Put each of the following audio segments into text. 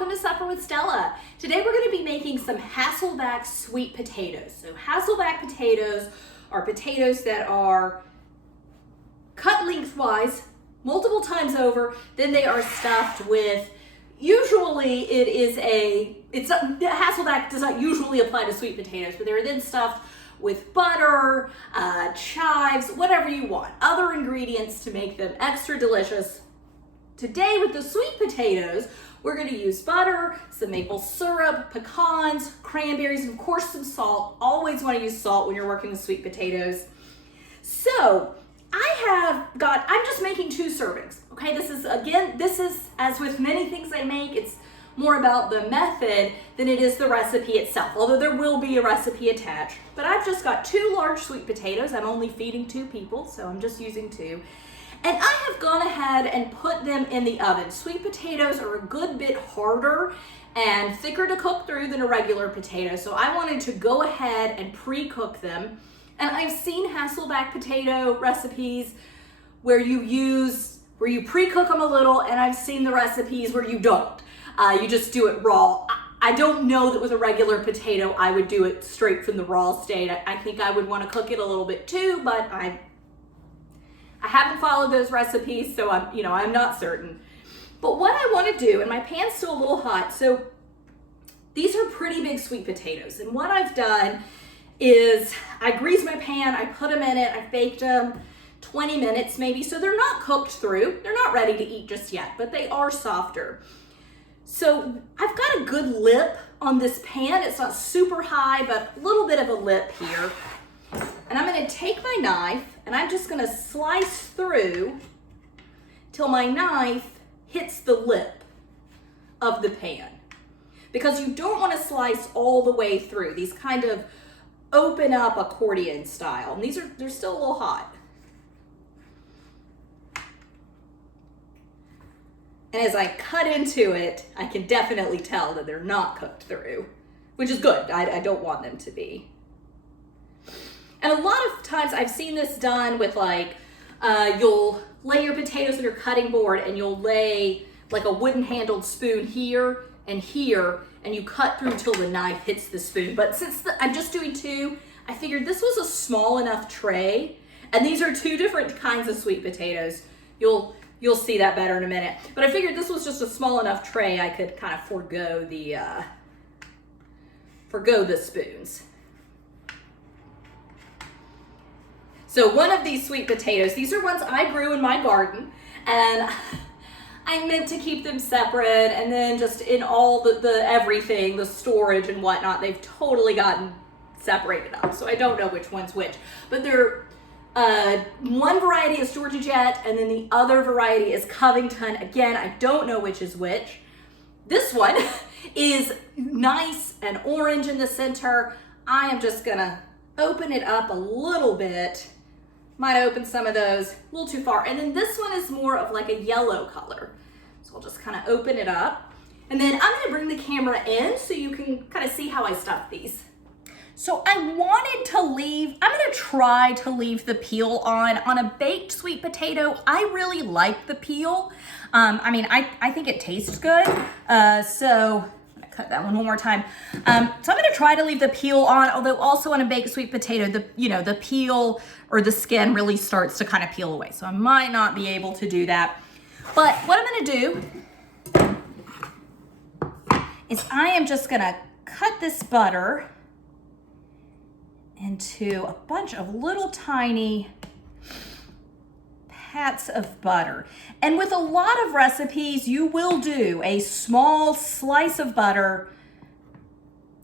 welcome to Supper with Stella. Today we're going to be making some Hasselback sweet potatoes. So Hasselback potatoes are potatoes that are cut lengthwise multiple times over, then they are stuffed with, usually Hasselback does not usually apply to sweet potatoes, but they're then stuffed with butter, chives, whatever you want, other ingredients to make them extra delicious. Today with the sweet potatoes, we're going to use butter, some maple syrup, pecans, cranberries, and of course some salt. Always want to use salt when you're working with sweet potatoes. So I'm just making 2 servings. Okay, this is as with many things I make, it's more about the method than it is the recipe itself, although there will be a recipe attached. But I've just got 2 large sweet potatoes. I'm only feeding 2 people, so I'm just using 2. And I have gone ahead and put them in the oven. Sweet potatoes are a good bit harder and thicker to cook through than a regular potato, so I wanted to go ahead and pre-cook them. And I've seen Hasselback potato recipes where you pre-cook them a little, and I've seen the recipes where you don't. You just do it raw. I don't know that with a regular potato I would do it straight from the raw state. I think I would want to cook it a little bit too, but I haven't followed those recipes, so I'm not certain. But what I want to do, and my pan's still a little hot, so these are pretty big sweet potatoes. And what I've done is I greased my pan, I put them in it, I baked them 20 minutes maybe, so they're not cooked through. They're not ready to eat just yet, but they are softer. So I've got a good lip on this pan. It's not super high, but a little bit of a lip here. And I'm going to take my knife and I'm just going to slice through till my knife hits the lip of the pan. Because you don't want to slice all the way through. These kind of open up accordion style. And they're still a little hot. And as I cut into it, I can definitely tell that they're not cooked through, which is good. I don't want them to be. And a lot of times I've seen this done with you'll lay your potatoes on your cutting board and you'll lay like a wooden handled spoon here, and you cut through till the knife hits the spoon. But since I'm just doing 2, I figured this was a small enough tray, and these are 2 different kinds of sweet potatoes. You'll see that better in a minute. But I figured this was just a small enough tray I could kind of forego the spoons. So one of these sweet potatoes, these are ones I grew in my garden, and I meant to keep them separate, and then just in all the everything, the storage and whatnot, they've totally gotten separated up. So I don't know which one's which, but they're one variety is Georgia Jet, and then the other variety is Covington. Again, I don't know which is which. This one is nice and orange in the center. I am just gonna open it up a little bit. Might open some of those a little too far. And then this one is more of like a yellow color. So I'll just kind of open it up. And then I'm gonna bring the camera in so you can kind of see how I stuff these. So I'm gonna try to leave the peel on. On a baked sweet potato, I really like the peel. I think it tastes good. So I'm gonna cut that one more time. So I'm gonna try to leave the peel on, although also on a baked sweet potato, the peel or the skin really starts to kind of peel away. So I might not be able to do that. But what I'm gonna do is I am just gonna cut this butter into a bunch of little tiny pats of butter. And with a lot of recipes, you will do a small slice of butter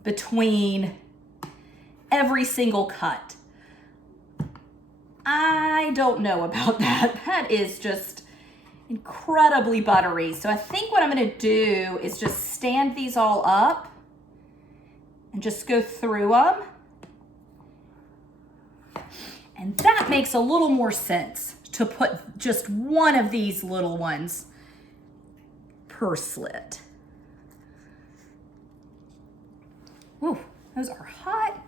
between every single cut. I don't know about that. That is just incredibly buttery. So I think what I'm gonna do is just stand these all up and just go through them. And that makes a little more sense to put just one of these little ones per slit. Ooh, those are hot.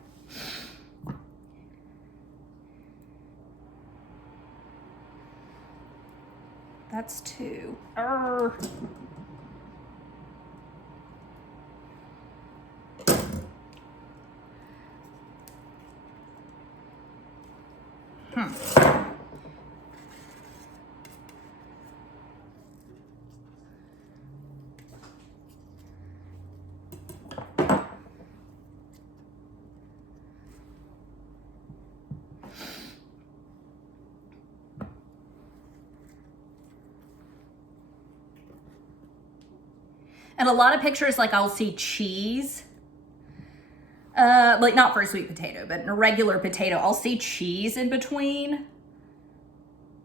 That's 2. And a lot of pictures, like I'll see cheese, like not for a sweet potato, but in a regular potato, I'll see cheese in between,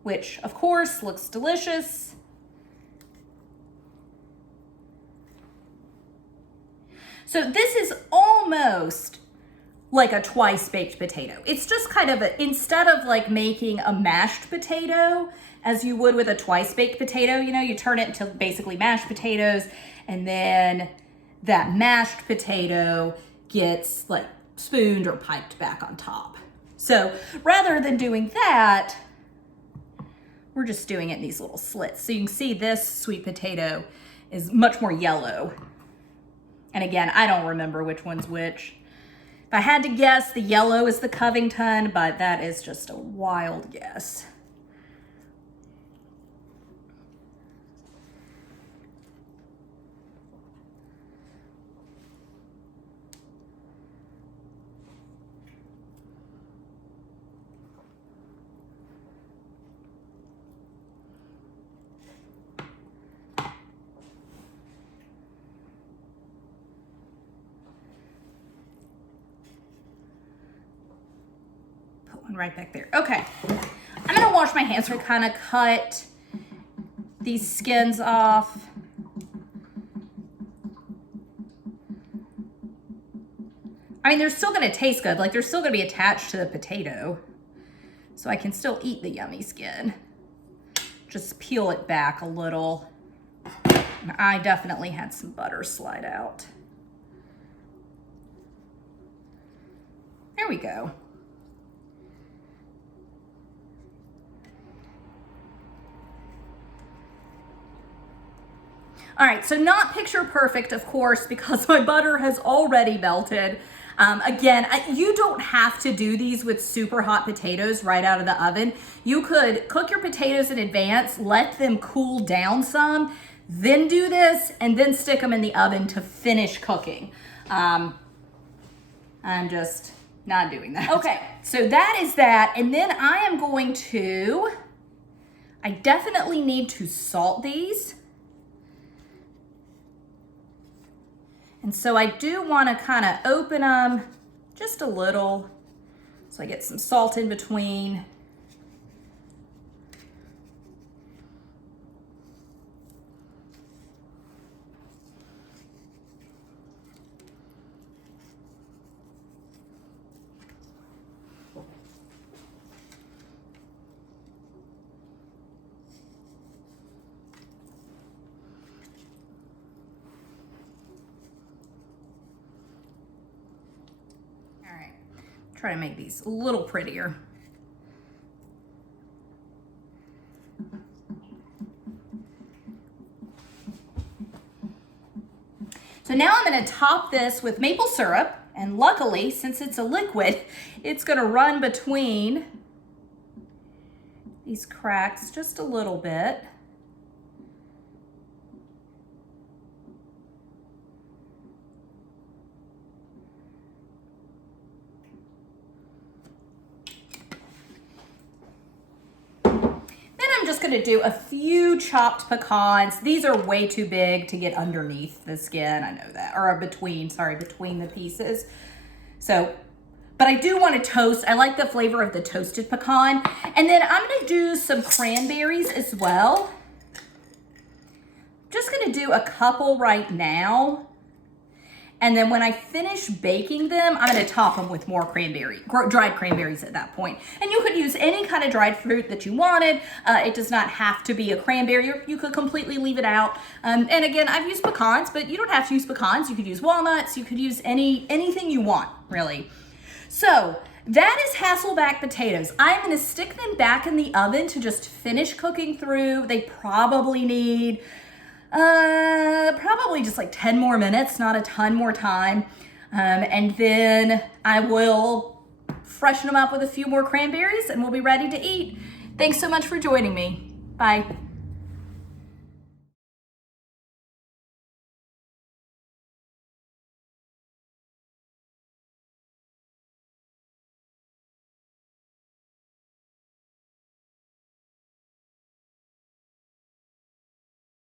which of course looks delicious. So this is almost like a twice baked potato. It's just kind of instead of like making a mashed potato as you would with a twice baked potato, you know, you turn it into basically mashed potatoes, and then that mashed potato gets like spooned or piped back on top. So rather than doing that, we're just doing it in these little slits. So you can see this sweet potato is much more yellow. And again, I don't remember which one's which. If I had to guess, the yellow is the Covington, but that is just a wild guess. One right back there. Okay, I'm gonna wash my hands to kind of cut these skins off. I mean, they're still gonna taste good. Like they're still gonna be attached to the potato. So I can still eat the yummy skin. Just peel it back a little. And I definitely had some butter slide out. There we go. All right, so not picture perfect, of course, because my butter has already melted. Again, you don't have to do these with super hot potatoes right out of the oven. You could cook your potatoes in advance, let them cool down some, then do this, and then stick them in the oven to finish cooking. I'm just not doing that. Okay, so that is that. And then I am going to, I definitely need to salt these. And so I do want to kind of open them just a little so I get some salt in between. Try to make these a little prettier. So now I'm going to top this with maple syrup, and luckily, since it's a liquid, it's going to run between these cracks just a little bit. I'm just going to do a few chopped pecans. These are way too big to get underneath the skin. I know that, or between the pieces. So, but I do want to toast. I like the flavor of the toasted pecan. And then I'm going to do some cranberries as well. Just going to do a couple right now. And then when I finish baking them, I'm going to top them with more dried cranberries at that point. And you could use any kind of dried fruit that you wanted. It does not have to be a cranberry. You could completely leave it out. And again, I've used pecans, but you don't have to use pecans. You could use walnuts. You could use anything you want, really. So that is Hasselback potatoes. I'm going to stick them back in the oven to just finish cooking through. They probably need probably just like 10 more minutes, not a ton more time. And then I will freshen them up with a few more cranberries, and we'll be ready to eat. Thanks so much for joining me. Bye.